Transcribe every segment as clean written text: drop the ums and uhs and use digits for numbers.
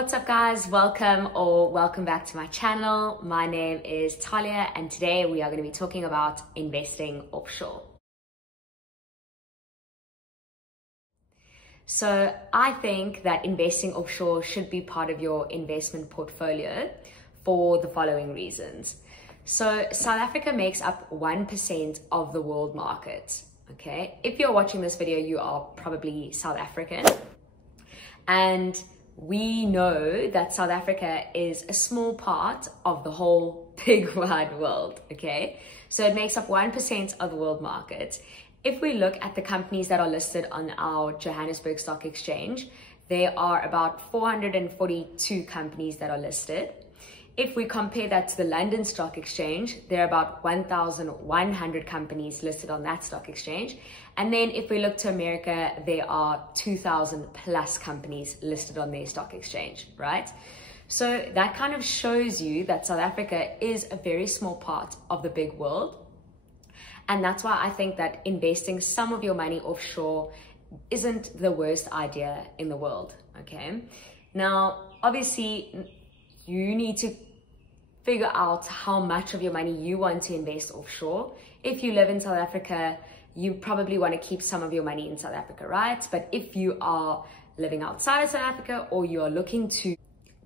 What's up guys, welcome back to my channel. My name is Talia and today we are going to be talking about investing offshore. So I think that investing offshore should be part of your investment portfolio for the following reasons. So South Africa makes up 1% of the world market. Okay, if you're watching this video, you are probably South African, and we know that South Africa is a small part of the whole big wide world, okay? So it makes up 1% of the world market. If we look at the companies that are listed on our Johannesburg Stock Exchange, there are about 442 companies that are listed. If we compare that to the London Stock Exchange, there are about 1,100 companies listed on that stock exchange. And then if we look to America, there are 2,000 plus companies listed on their stock exchange, right? So that kind of shows you that South Africa is a very small part of the big world. And that's why I think that investing some of your money offshore isn't the worst idea in the world, okay? Now, obviously, you need to figure out how much of your money you want to invest offshore. If you live in South Africa, you probably want to keep some of your money in South Africa, right? But if you are living outside of South Africa or you are looking to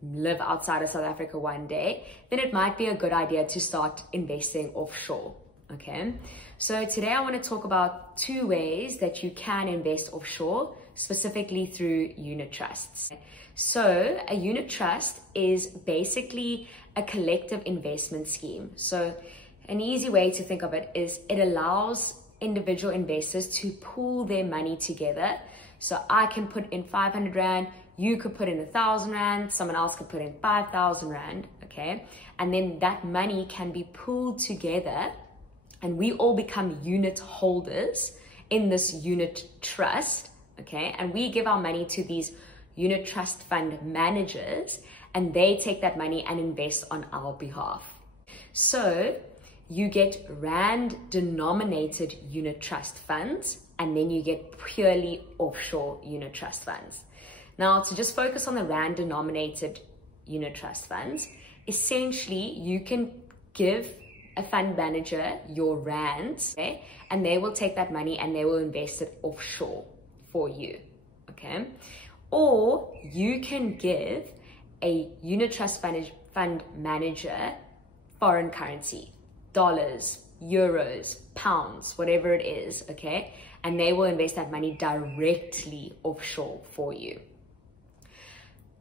live outside of South Africa one day, then it might be a good idea to start investing offshore, okay? So today I want to talk about 2 ways that you can invest offshore, specifically through unit trusts. So a unit trust is basically a collective investment scheme. So an easy way to think of it is it allows individual investors to pool their money together. So I can put in 500 Rand, you could put in 1,000 Rand, someone else could put in 5,000 Rand, okay? And then that money can be pooled together and we all become unit holders in this unit trust, okay? And we give our money to these unit trust fund managers and they take that money and invest on our behalf. So you get Rand denominated unit trust funds and then you get purely offshore unit trust funds. Now to just focus on the Rand denominated unit trust funds, essentially you can give a fund manager your Rands, okay? And they will take that money and they will invest it offshore for you, okay? Or you can give a unit trust fund manager foreign currency, dollars, euros, pounds, whatever it is, okay? And they will invest that money directly offshore for you.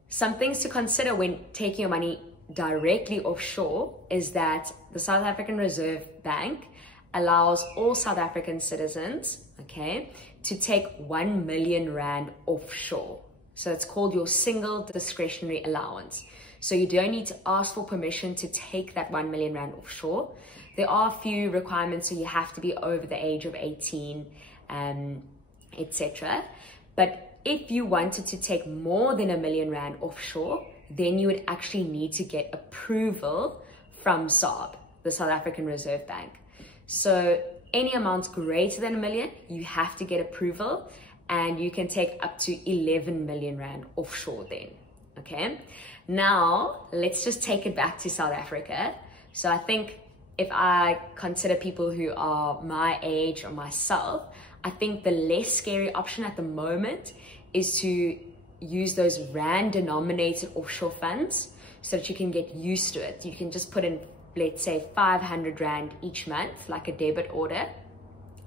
Some things to consider when taking your money directly offshore is that the South African Reserve Bank allows all South African citizens, okay, to take 1 million Rand offshore. So it's called your single discretionary allowance. So you don't need to ask for permission to take that 1 million Rand offshore. There are a few requirements, so you have to be over the age of 18, etc. But if you wanted to take more than 1 million Rand offshore, then you would actually need to get approval from SARB, the South African Reserve Bank. So any amounts greater than 1 million, you have to get approval, and you can take up to 11 million Rand offshore then, okay? Now, let's just take it back to South Africa. So I think if I consider people who are my age or myself, I think the less scary option at the moment is to use those Rand denominated offshore funds so that you can get used to it. You can just put in, let's say, 500 Rand each month, like a debit order,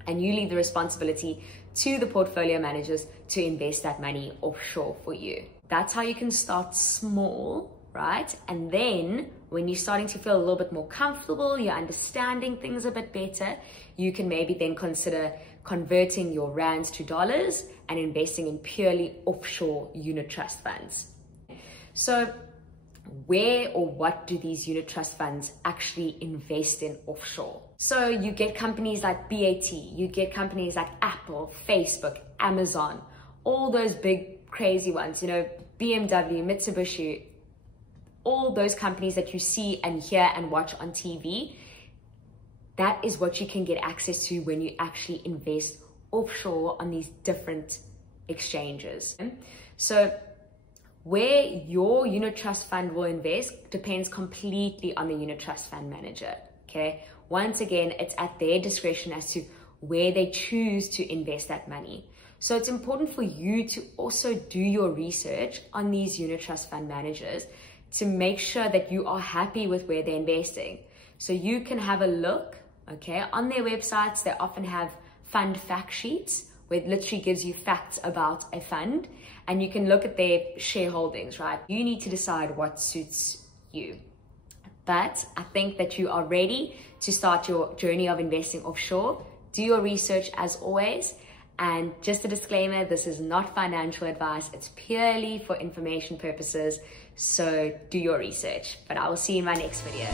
and you leave the responsibility to the portfolio managers to invest that money offshore for you. That's how you can start small, right? And then when you're starting to feel a little bit more comfortable, you're understanding things a bit better, you can maybe then consider converting your Rands to dollars and investing in purely offshore unit trust funds. So where or what do these unit trust funds actually invest in offshore? So you get companies like BAT, you get companies like Apple, Facebook, Amazon, all those big crazy ones, you know, BMW, Mitsubishi, all those companies that you see and hear and watch on TV. That is what you can get access to when you actually invest offshore on these different exchanges. So Where your unit trust fund will invest depends completely on the unit trust fund manager, okay? Once again, it's at their discretion as to where they choose to invest that money. So it's important for you to also do your research on these unit trust fund managers to make sure that you are happy with where they're investing. So you can have a look, okay? On their websites, they often have fund fact sheets where it literally gives you facts about a fund, and you can look at their shareholdings, right? You need to decide what suits you. But I think that you are ready to start your journey of investing offshore. Do your research as always. And just a disclaimer, this is not financial advice. It's purely for information purposes. So do your research. But I will see you in my next video.